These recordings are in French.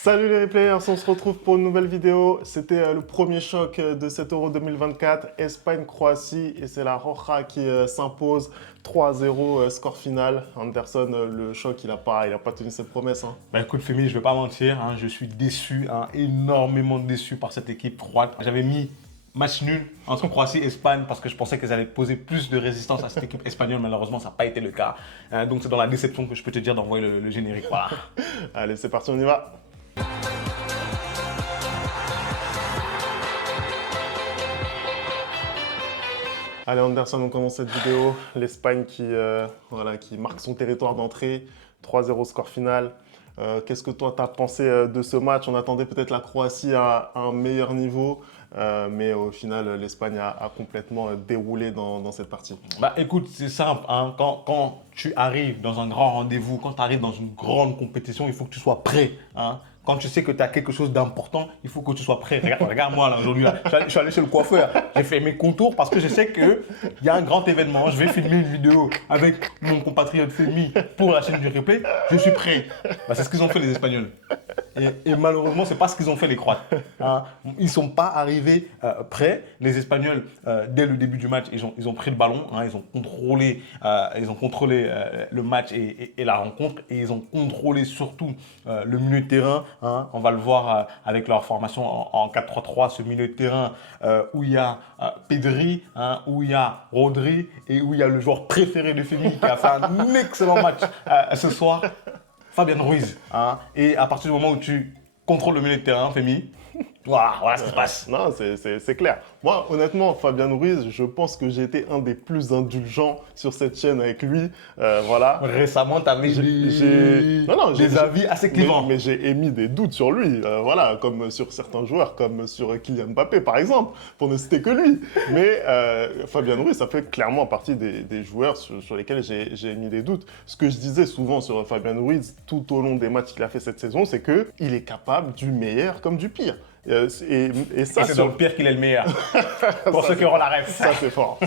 Salut les replayers, on se retrouve pour une nouvelle vidéo. C'était le premier choc de cet Euro 2024, Espagne-Croatie, et c'est la Roja qui s'impose 3-0 score final. Anderson, le choc, il a pas tenu ses promesses. Hein. Bah écoute Fémi, je ne vais pas mentir, je suis déçu, énormément déçu par cette équipe croate. J'avais mis match nul entre Croatie et Espagne parce que je pensais qu'elles allaient poser plus de résistance à cette équipe espagnole. Malheureusement, ça n'a pas été le cas. Donc c'est dans la déception que je peux te dire d'envoyer le générique. Voilà. Allez, c'est parti, on y va. Allez Anderson, on commence cette vidéo. L'Espagne qui marque son territoire d'entrée. 3-0 score final. Qu'est-ce que toi, tu as pensé de ce match? On attendait peut-être la Croatie à un meilleur niveau, mais au final, l'Espagne a complètement déroulé dans cette partie. Bah écoute, c'est simple. Quand tu arrives dans un grand rendez-vous, quand tu arrives dans une grande compétition, il faut que tu sois prêt. Quand tu sais que tu as quelque chose d'important, il faut que tu sois prêt. Regarde-moi là aujourd'hui, je suis allé chez le coiffeur, j'ai fait mes contours parce que je sais qu'il y a un grand événement. Je vais filmer une vidéo avec mon compatriote Fémi pour la chaîne du replay. Je suis prêt. Bah, c'est ce qu'ils ont fait les Espagnols. Et malheureusement, ce n'est pas ce qu'ils ont fait les Croates. Ils ne sont pas arrivés prêts. Les Espagnols, dès le début du match, ils ont pris le ballon, ils ont contrôlé le match et la rencontre. Et ils ont contrôlé surtout le milieu de terrain. On va le voir avec leur formation en 4-3-3, ce milieu de terrain où il y a Pedri, où il y a Rodri et où il y a le joueur préféré de Fémi qui a fait un excellent match ce soir. Fabien Ruiz. Et à partir du moment où tu contrôles le milieu de terrain, Fémi, voilà ce qui se passe. Non, c'est clair. Moi, honnêtement, Fabien Ruiz, je pense que j'ai été un des plus indulgents sur cette chaîne avec lui. Voilà. Récemment, tu avais des avis assez clivants. Mais j'ai émis des doutes sur lui. Voilà, comme sur certains joueurs, comme sur Kylian Mbappé, par exemple, pour ne citer que lui. Mais Fabien Ruiz, ça fait clairement partie des joueurs sur lesquels j'ai émis des doutes. Ce que je disais souvent sur Fabien Ruiz, tout au long des matchs qu'il a fait cette saison, c'est qu'il est capable du meilleur comme du pire. Et c'est dans le pire qu'il est le meilleur. Pour ceux qui auront la ref. Ça, c'est fort.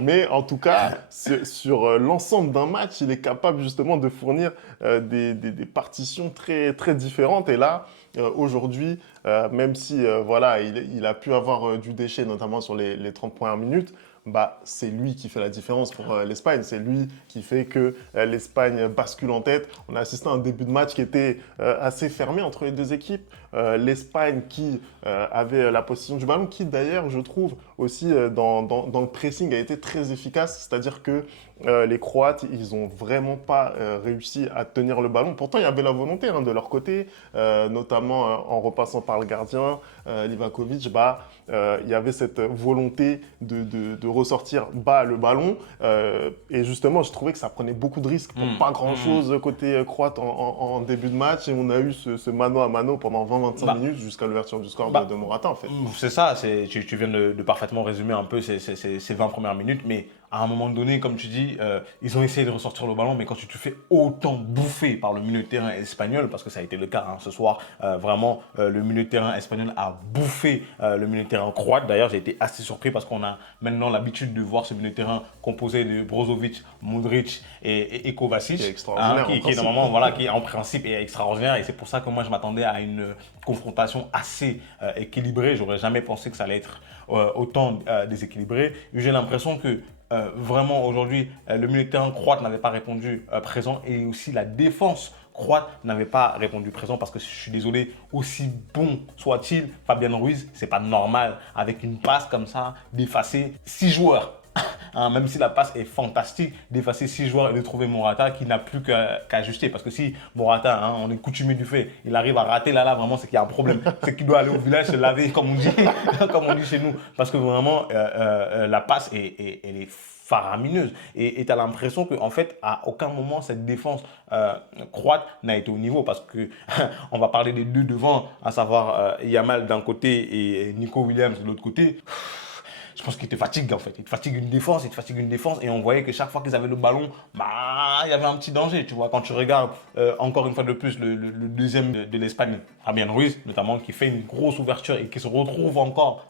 Mais en tout cas, sur l'ensemble d'un match, il est capable justement de fournir des partitions très, très différentes. Et là, aujourd'hui, même si voilà, il a pu avoir du déchet, notamment sur les 30 premières minutes, bah, c'est lui qui fait la différence pour l'Espagne. C'est lui qui fait que l'Espagne bascule en tête. On a assisté à un début de match qui était assez fermé entre les deux équipes. L'Espagne qui avait la possession du ballon, qui d'ailleurs, je trouve, aussi dans le pressing a été très efficace. C'est-à-dire que les Croates, ils n'ont vraiment pas réussi à tenir le ballon. Pourtant, il y avait la volonté de leur côté, notamment en repassant par le gardien, Livakovic. Il y avait cette volonté de ressortir bas le ballon. Et justement, je trouvais que ça prenait beaucoup de risques pour pas grand-chose côté croate en début de match. Et on a eu ce mano à mano pendant 20-25 minutes jusqu'à l'ouverture du score de Morata, en fait. C'est ça, tu viens de parfaitement résumer un peu ces 20 premières minutes. Mais à un moment donné, comme tu dis, ils ont essayé de ressortir le ballon. Mais quand tu te fais autant bouffer par le milieu de terrain espagnol, parce que ça a été le cas ce soir, vraiment, le milieu de terrain espagnol a bouffé le milieu de terrain croate. D'ailleurs, j'ai été assez surpris parce qu'on a maintenant l'habitude de voir ce milieu de terrain composé de Brozovic, Modric et Kovacic. Qui est extraordinaire. Qui est normalement, voilà, qui en principe est extraordinaire. Et c'est pour ça que moi, je m'attendais à une confrontation assez équilibrée. J'aurais jamais pensé que ça allait être autant déséquilibré. J'ai l'impression que vraiment aujourd'hui, le milieu de terrain croate n'avait pas répondu présent et aussi la défense croate n'avait pas répondu présent parce que je suis désolé, aussi bon soit-il, Fabien Ruiz, c'est pas normal avec une passe comme ça d'effacer 6 joueurs. Même si la passe est fantastique, d'effacer 6 joueurs et de trouver Morata qui n'a plus qu'à ajuster. Parce que si Morata, on est coutumier du fait, il arrive à rater là, vraiment, c'est qu'il y a un problème. C'est qu'il doit aller au village se laver, comme on dit, comme on dit chez nous. Parce que vraiment, la passe, elle est faramineuse. Et tu as l'impression qu'en fait, à aucun moment, cette défense croate n'a été au niveau. Parce que on va parler des deux devant, à savoir Yamal d'un côté et Nico Williams de l'autre côté. Je pense qu'il te fatigue en fait. Il te fatigue une défense, et on voyait que chaque fois qu'ils avaient le ballon, il y avait un petit danger, tu vois. Quand tu regardes encore une fois de plus le deuxième de l'Espagne, Fabien Ruiz notamment, qui fait une grosse ouverture et qui se retrouve encore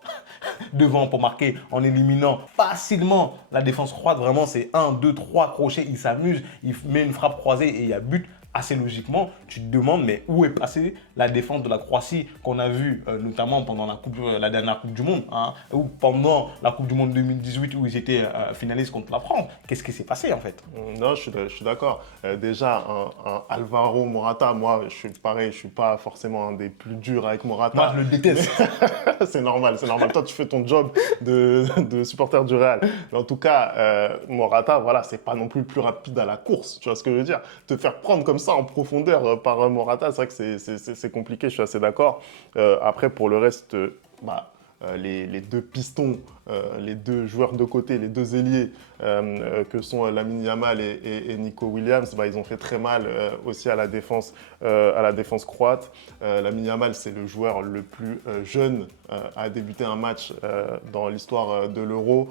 devant pour marquer en éliminant facilement la défense croate. Vraiment, c'est 1, 2, 3 crochets, il s'amuse, il met une frappe croisée et il y a but. assez logiquement, tu te demandes mais où est passée la défense de la Croatie qu'on a vu notamment pendant la dernière Coupe du Monde, hein, ou pendant la Coupe du Monde 2018 où ils étaient finalistes contre la France. Qu'est-ce qui s'est passé en fait? Non, je suis d'accord. Déjà, un Alvaro Morata, moi, je suis pareil, je suis pas forcément un des plus durs avec Morata. Moi, je le déteste. C'est normal, c'est normal. Toi, tu fais ton job de supporter du Real. Mais en tout cas, Morata, voilà, c'est pas non plus le plus rapide à la course. Tu vois ce que je veux dire? Te faire prendre comme ça en profondeur par Morata, c'est vrai que c'est compliqué, je suis assez d'accord. Après, pour le reste, bah, les deux pistons, les deux joueurs de côté, les deux ailiers que sont Lamine Yamal et Nico Williams, bah, ils ont fait très mal aussi à la défense croate. Lamine Yamal, c'est le joueur le plus jeune à débuter un match dans l'histoire de l'Euro.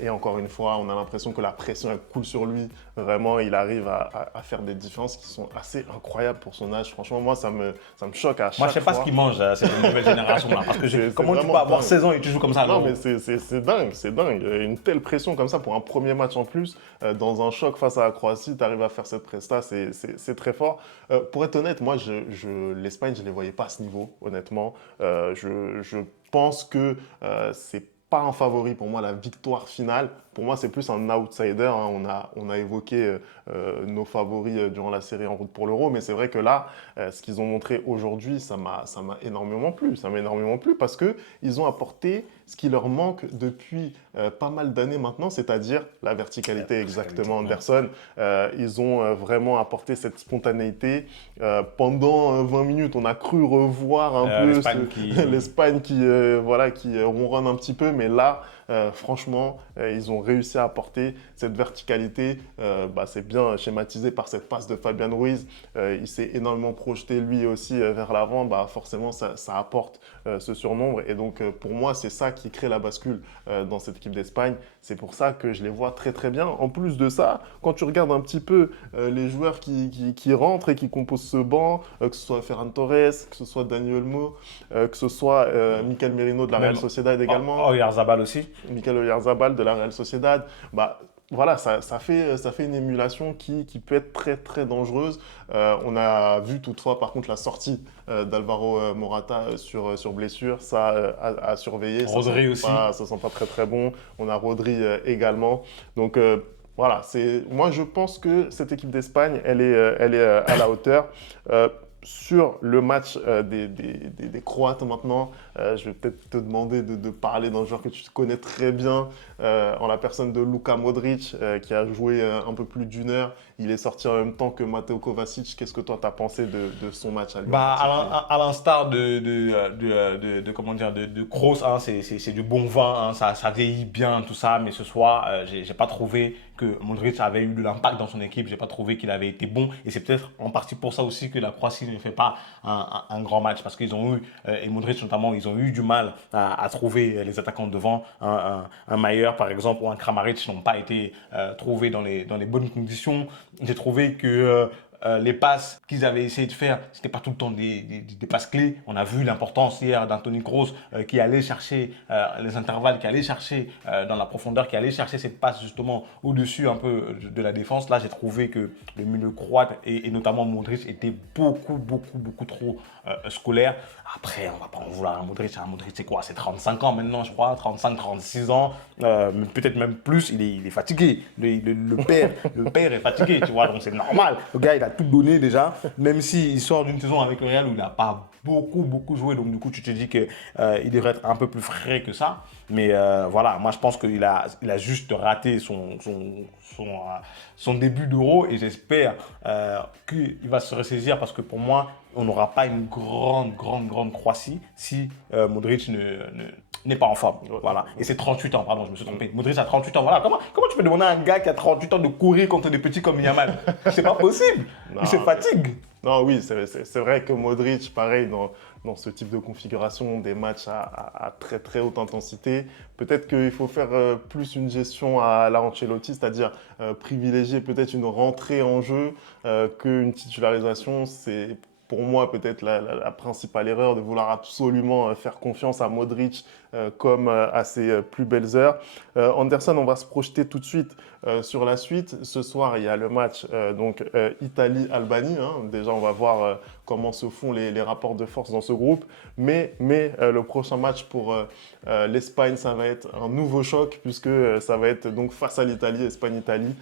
Et encore une fois, on a l'impression que la pression elle coule sur lui. Vraiment, il arrive à faire des différences qui sont assez incroyables pour son âge. Franchement, moi, ça me choque à chaque fois. Moi, je sais pas ce qu'ils mangent, cette nouvelle génération-là. Parce que comment tu peux avoir 16 ans et tu joues comme ça? Non, mais c'est dingue, c'est dingue. Une telle pression comme ça pour un premier match en plus, dans un choc face à la Croatie, tu arrives à faire cette presta, c'est très fort. Pour être honnête, moi, l'Espagne, je ne les voyais pas à ce niveau, honnêtement. Je pense que c'est pas un favori pour moi, la victoire finale. Pour moi, c'est plus un outsider, hein. On a évoqué nos favoris durant la série en route pour l'Euro, mais c'est vrai que là, ce qu'ils ont montré aujourd'hui, ça m'a énormément plu. Ça m'a énormément plu parce qu'ils ont apporté ce qui leur manque depuis pas mal d'années maintenant, c'est-à-dire la verticalité, exactement, Anderson. Ils ont vraiment apporté cette spontanéité. Pendant 20 minutes, on a cru revoir un peu l'Espagne qui ronronne un petit peu, mais là, franchement, ils ont réussi à apporter cette verticalité. C'est bien schématisé par cette passe de Fabian Ruiz. Il s'est énormément projeté lui aussi vers l'avant. Forcément, ça apporte ce surnombre. Et donc, pour moi, c'est ça qui crée la bascule dans cette équipe d'Espagne. C'est pour ça que je les vois très, très bien. En plus de ça, quand tu regardes un petit peu les joueurs qui rentrent et qui composent ce banc, que ce soit Ferran Torres, que ce soit Dani Olmo, que ce soit Mikel Merino de la Real Sociedad également. Oyarzabal aussi. Mikel Oyarzabal de la Real Sociedad. Voilà, ça fait une émulation qui peut être très très dangereuse. On a vu toutefois par contre la sortie d'Alvaro Morata sur blessure, ça à surveiller. Rodri aussi. Ça sent pas très très bon. On a Rodri également. Donc voilà, moi je pense que cette équipe d'Espagne, elle est à la hauteur. Sur le match des Croates maintenant, je vais peut-être te demander de parler d'un joueur que tu connais très bien, en la personne de Luka Modric, qui a joué un peu plus d'1 heure. Il est sorti en même temps que Mateo Kovacic. Qu'est-ce que toi, tu as pensé de son match à lui? À l'instar comment dire, de Kroos, hein, c'est du bon vin, hein, ça vieillit bien, tout ça. Mais ce soir, j'ai pas trouvé que Modric avait eu de l'impact dans son équipe. J'ai pas trouvé qu'il avait été bon. Et c'est peut-être en partie pour ça aussi que la Croatie ne fait pas un grand match. Parce qu'ils ont eu, et Modric notamment, ils ont eu du mal à trouver les attaquants devant. Un Mayer, par exemple, ou un Kramaric n'ont pas été trouvés dans les bonnes conditions. J'ai trouvé que les passes qu'ils avaient essayé de faire, ce n'était pas tout le temps des passes clés. On a vu l'importance hier d'Anthony Kroos qui allait chercher les intervalles, qui allait chercher dans la profondeur, qui allait chercher cette passe justement au-dessus un peu de la défense. Là, j'ai trouvé que le milieu croate et notamment Modric était beaucoup trop scolaire. Après, on ne va pas en vouloir à Modric. Modric, c'est quoi? C'est 35 ans maintenant, je crois, 35, 36 ans, peut-être même plus. Il est fatigué. Le père est fatigué, tu vois, donc c'est normal. Le gars, il a tout donné déjà, même s'il sort d'une saison avec le Real où il n'a pas beaucoup joué, donc du coup, tu te dis qu'il devrait être un peu plus frais que ça. Mais voilà, moi, je pense qu'il a juste raté son début d'Euro et j'espère qu'il va se ressaisir parce que pour moi, on n'aura pas une grande Croatie si Modric n'est pas en forme. Voilà. Et c'est 38 ans, pardon, je me suis trompé. Modric a 38 ans. Voilà. Comment tu peux demander à un gars qui a 38 ans de courir contre des petits comme Yamal? C'est pas possible. Il se fatigue. Non, oui, c'est vrai que Modric, pareil, dans ce type de configuration, des matchs à très très haute intensité, peut-être qu'il faut faire plus une gestion à la Ancelotti, c'est-à-dire privilégier peut-être une rentrée en jeu qu'une titularisation. pour moi, peut-être la principale erreur de vouloir absolument faire confiance à Modric comme à ses plus belles heures. Anderson, on va se projeter tout de suite sur la suite. Ce soir, il y a le match Italie-Albanie. Hein. Déjà, on va voir comment se font les rapports de force dans ce groupe. Mais le prochain match pour l'Espagne, ça va être un nouveau choc puisque ça va être donc face à l'Italie, Espagne-Italie.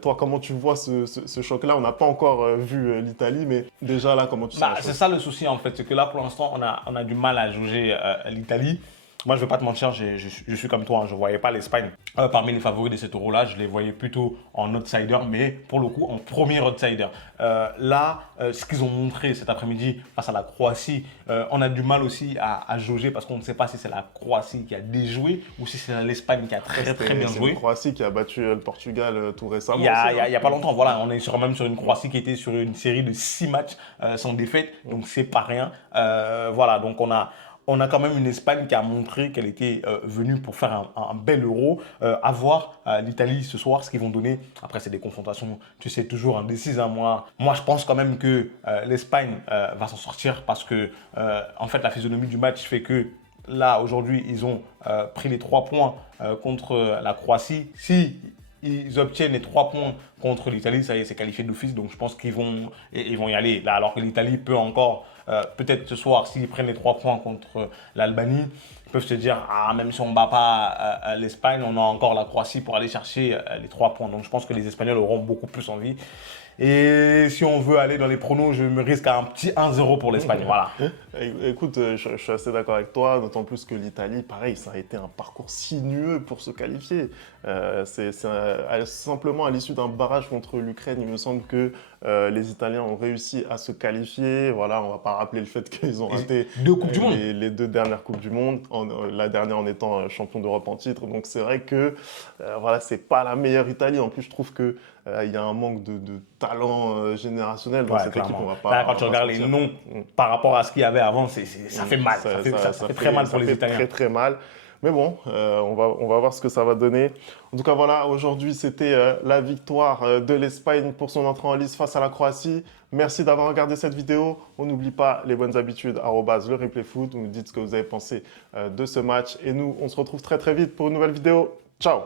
Toi, comment tu vois ce choc-là? On n'a pas encore vu l'Italie, mais déjà là, comment tu sens la C'est chose? ça le souci en fait, c'est que là pour l'instant on a du mal à juger l'Italie. Moi je vais pas te mentir, je suis comme toi, hein, je ne voyais pas l'Espagne parmi les favoris de cet euro-là, je les voyais plutôt en outsider, mais pour le coup en premier outsider. Ce qu'ils ont montré cet après-midi face à la Croatie, on a du mal aussi à jauger parce qu'on ne sait pas si c'est la Croatie qui a déjoué ou si c'est l'Espagne qui a très bien C'est joué. une Croatie qui a battu le Portugal tout récemment. Il y a, aussi, hein. il y a pas longtemps, voilà, on est même sur une Croatie qui était sur une série de 6 matchs sans défaite, donc c'est pas rien. Voilà, donc on a quand même une Espagne qui a montré qu'elle était venue pour faire un bel euro. À voir l'Italie ce soir, ce qu'ils vont donner. Après, c'est des confrontations, tu sais, toujours indécises. Hein. Moi, je pense quand même que l'Espagne va s'en sortir parce que, en fait, la physionomie du match fait que là, aujourd'hui, ils ont pris les 3 points contre la Croatie. Si ils obtiennent les 3 points contre l'Italie, ça y est, c'est qualifié d'office. Donc je pense ils vont y aller. Là, alors que l'Italie peut encore, peut-être ce soir, s'ils prennent les 3 points contre l'Albanie, ils peuvent se dire, ah, même si on ne bat pas l'Espagne, on a encore la Croatie pour aller chercher les 3 points. Donc je pense que les Espagnols auront beaucoup plus envie. Et si on veut aller dans les pronos, je me risque à un petit 1-0 pour l'Espagne. Voilà. Écoute, je suis assez d'accord avec toi, d'autant plus que l'Italie, pareil, ça a été un parcours sinueux pour se qualifier. Simplement à l'issue d'un barrage contre l'Ukraine, il me semble que les Italiens ont réussi à se qualifier. Voilà, on ne va pas rappeler le fait qu'ils ont raté les 2 dernières Coupes du Monde, la dernière en étant champion d'Europe en titre. Donc c'est vrai que voilà, c'est pas la meilleure Italie. En plus, je trouve que il y a un manque de talent générationnel dans cette équipe. On va pas, là, quand tu regardes les noms par rapport à ce qu'il y avait avant, ça fait mal. Ça fait très mal pour les Italiens. Très très mal. Mais bon, on va voir ce que ça va donner. En tout cas, voilà, aujourd'hui, c'était la victoire de l'Espagne pour son entrée en lice face à la Croatie. Merci d'avoir regardé cette vidéo. On n'oublie pas les bonnes habitudes, @le replay foot. Vous nous dites ce que vous avez pensé de ce match. Et nous, on se retrouve très très vite pour une nouvelle vidéo. Ciao!